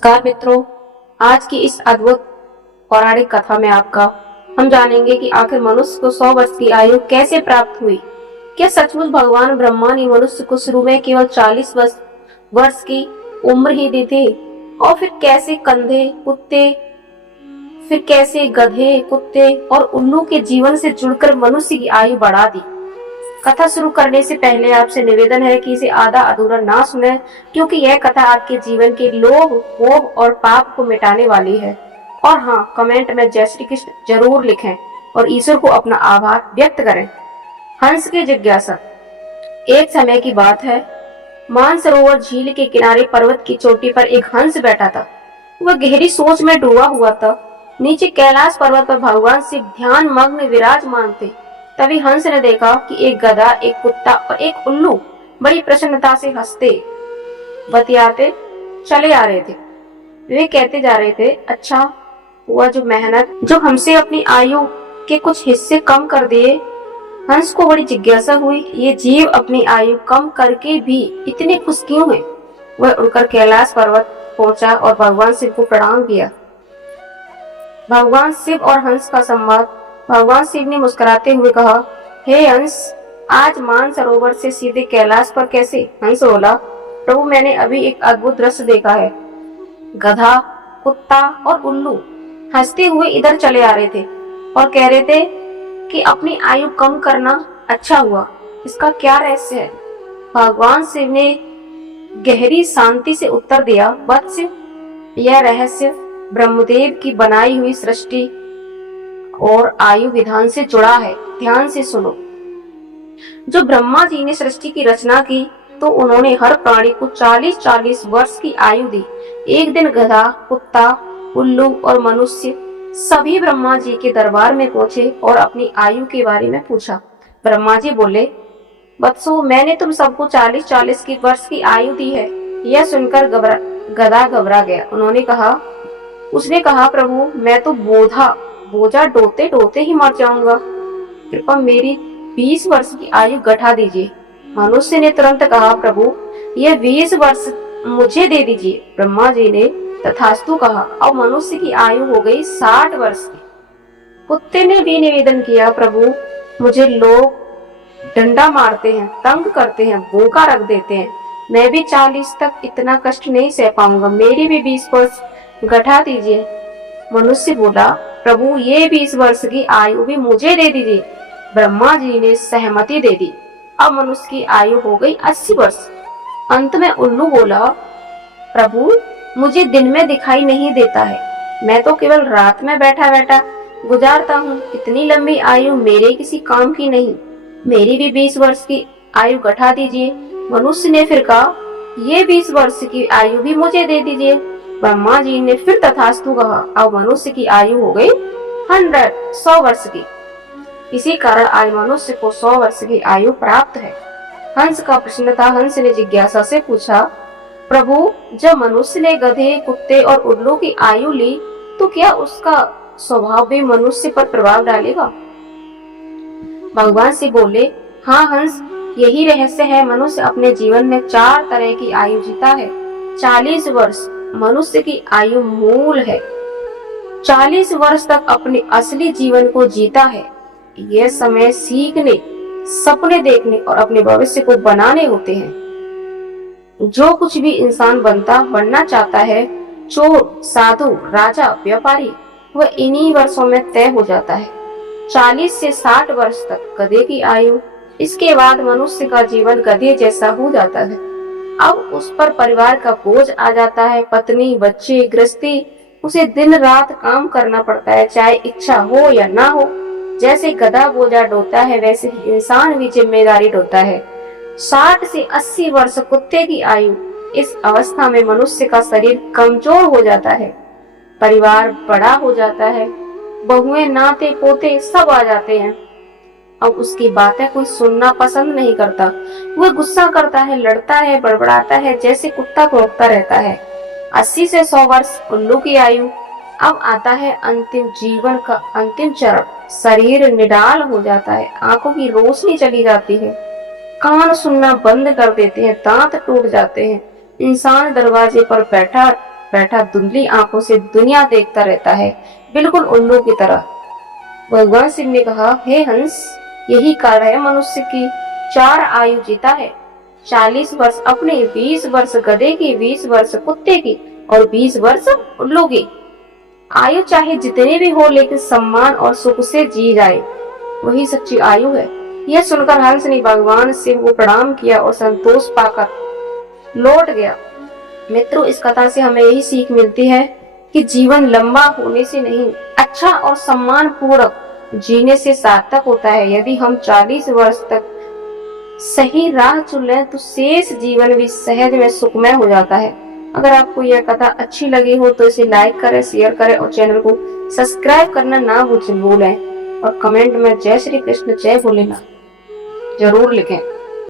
नमस्कार मित्रों, आज की इस अद्भुत पौराणिक कथा में हम जानेंगे कि आखिर मनुष्य को 100 वर्ष की आयु कैसे प्राप्त हुई। क्या सचमुच भगवान ब्रह्मा ने मनुष्य को शुरू में केवल 40 वर्ष की उम्र ही दी थी और फिर कैसे गधे, कुत्ते और उल्लू के जीवन से जुड़कर मनुष्य की आयु बढ़ा दी। कथा शुरू करने से पहले आपसे निवेदन है कि इसे आधा अधूरा ना सुने, क्योंकि यह कथा आपके जीवन के लोभ, मोह और पाप को मिटाने वाली है। और हाँ, कमेंट में जय श्री कृष्ण जरूर लिखें और ईश्वर को अपना आभार व्यक्त करें। हंस की जिज्ञासा। एक समय की बात है, मानसरोवर झील के किनारे पर्वत की चोटी पर एक हंस बैठा था। वह गहरी सोच में डूबा हुआ था। नीचे कैलाश पर्वत पर भगवान शिव ध्यान मग्न विराजमान थे। तभी हंस ने देखा कि एक गधा, एक कुत्ता और एक उल्लू बड़ी प्रसन्नता से हंसते बतियाते चले आ रहे थे। वे कहते जा रहे थे, अच्छा हुआ जो हमसे अपनी आयु के कुछ हिस्से कम कर दिए। हंस को बड़ी जिज्ञासा हुई, ये जीव अपनी आयु कम करके भी इतने खुश क्यों हैं? वह उड़कर कैलाश पर्वत पहुंचा और भगवान शिव को प्रणाम किया। भगवान शिव और हंस का संवाद। भगवान शिव ने मुस्कुराते हुए कहा, हे हंस, आज मानसरोवर से सीधे कैलाश पर कैसे? हंस बोला, प्रभु, मैंने अभी एक अद्भुत दृश्य देखा है। गधा, कुत्ता और उल्लू हंसते हुए इधर चले आ रहे थे और कह रहे थे कि अपनी आयु कम करना अच्छा हुआ। इसका क्या रहस्य है? भगवान शिव ने गहरी शांति से उत्तर दिया, वत्स, यह रहस्य ब्रह्मदेव की बनाई हुई सृष्टि और आयु विधान से जुड़ा है। ध्यान से सुनो। जो ब्रह्मा जी ने सृष्टि की रचना की तो उन्होंने हर प्राणी को 40-40 वर्ष की आयु दी। एक दिन गधा, कुत्ता, उल्लू और मनुष्य सभी ब्रह्मा जी के दरबार में पहुंचे और अपनी आयु के बारे में पूछा। ब्रह्मा जी बोले, वत्सो, मैंने तुम सबको 40-40 की वर्ष की आयु दी है। यह सुनकर गधा घबरा गया। उसने कहा, प्रभु, मैं तो बोझा ढोते ढोते ही मर जाऊंगा। कृपया मेरी 20 वर्ष की आयु घटा दीजिए। मनुष्य ने तुरंत कहा, प्रभु, यह 20 वर्ष मुझे दे दीजिए। ब्रह्मा जी ने तथास्तु कहा और मनुष्य की आयु हो गई 60 वर्ष की। कुत्ते ने भी निवेदन किया, प्रभु, मुझे लोग डंडा मारते हैं, तंग करते हैं, भूखा रख देते हैं। मैं भी 40 तक इतना कष्ट नहीं सह पाऊंगा। मेरी भी 20 वर्ष घटा दीजिए। मनुष्य बोला, प्रभु, ये 20 वर्ष की आयु भी मुझे दे दीजिए। ब्रह्मा जी ने सहमति दे दी। अब मनुष्य की आयु हो गई 80 वर्ष। अंत में उल्लू बोला, प्रभु, मुझे दिन में दिखाई नहीं देता है। मैं तो केवल रात में बैठा बैठा गुजारता हूँ। इतनी लंबी आयु मेरे किसी काम की नहीं। मेरी भी 20 वर्ष की आयु घटा दीजिए। मनुष्य ने फिर कहा, ये 20 वर्ष की आयु भी मुझे दे दीजिए। ब्रह्मा जी ने फिर तथास्तु कहा। अब मनुष्य की आयु हो गई 100 वर्ष की। इसी कारण आज मनुष्य को 100 वर्ष की आयु प्राप्त है। हंस का प्रश्न था। हंस ने जिज्ञासा से पूछा, प्रभु, जब मनुष्य ने गधे, कुत्ते और उल्लू की आयु ली तो क्या उसका स्वभाव भी मनुष्य पर प्रभाव डालेगा? भगवान शिव बोले, हाँ हंस, यही रहस्य है। मनुष्य अपने जीवन में 4 तरह की आयु जीता है। 40 वर्ष मनुष्य की आयु मूल है। 40 वर्ष तक अपने असली जीवन को जीता है। यह समय सीखने, सपने देखने और अपने भविष्य को बनाने होते हैं। जो कुछ भी इंसान बनना चाहता है, चोर, साधु, राजा, व्यापारी, वह इन्हीं वर्षों में तय हो जाता है। 40 से 60 वर्ष तक गधे की आयु। इसके बाद मनुष्य का जीवन गधे जैसा हो जाता है। अब उस पर परिवार का बोझ आ जाता है। पत्नी, बच्चे, गृहस्थी, उसे दिन रात काम करना पड़ता है, चाहे इच्छा हो या ना हो। जैसे गधा बोझा ढोता है, वैसे ही इंसान भी जिम्मेदारी ढोता है। 60 से 80 वर्ष कुत्ते की आयु। इस अवस्था में मनुष्य का शरीर कमजोर हो जाता है, परिवार बड़ा हो जाता है, बहुएं, नाते पोते सब आ जाते हैं। अब उसकी बातें कोई सुनना पसंद नहीं करता। वह गुस्सा करता है, लड़ता है, बड़बड़ाता है, जैसे कुत्ता भौंकता रहता है। 80 से 100 वर्ष उल्लू की आयु। अब आता है जीवन का अंतिम चरण। शरीर निडाल हो जाता है, आंखों की रोशनी चली जाती है, कान सुनना बंद कर देते हैं, दांत टूट जाते हैं। इंसान दरवाजे पर बैठा बैठा धुंधली आंखों से दुनिया देखता रहता है, बिल्कुल उल्लू की तरह। भगवान शिव ने कहा, हे हंस, यही कारण है मनुष्य की 4 आयु जीता है। 40 वर्ष अपने, 20 वर्ष गधे की, 20 वर्ष कुत्ते की और 20 वर्ष उल्लू की। आयु चाहे जितनी भी हो, लेकिन सम्मान और सुख से जी जाए, वही सच्ची आयु है। यह सुनकर हंस ने भगवान शिव को प्रणाम किया और संतोष पाकर लौट गया। मित्रों, इस कथा से हमें यही सीख मिलती है कि जीवन लंबा होने से नहीं, अच्छा और सम्मान पूर्वक जीने से सार्थक होता है। यदि हम 40 वर्ष तक सही राह चुन लें तो शेष जीवन भी सहज में सुखमय हो जाता है। अगर आपको यह कथा अच्छी लगी हो तो इसे लाइक करें, शेयर करें और चैनल को सब्सक्राइब करना ना भूलें और कमेंट में जय श्री कृष्ण, जय भोलेनाथ जरूर लिखें।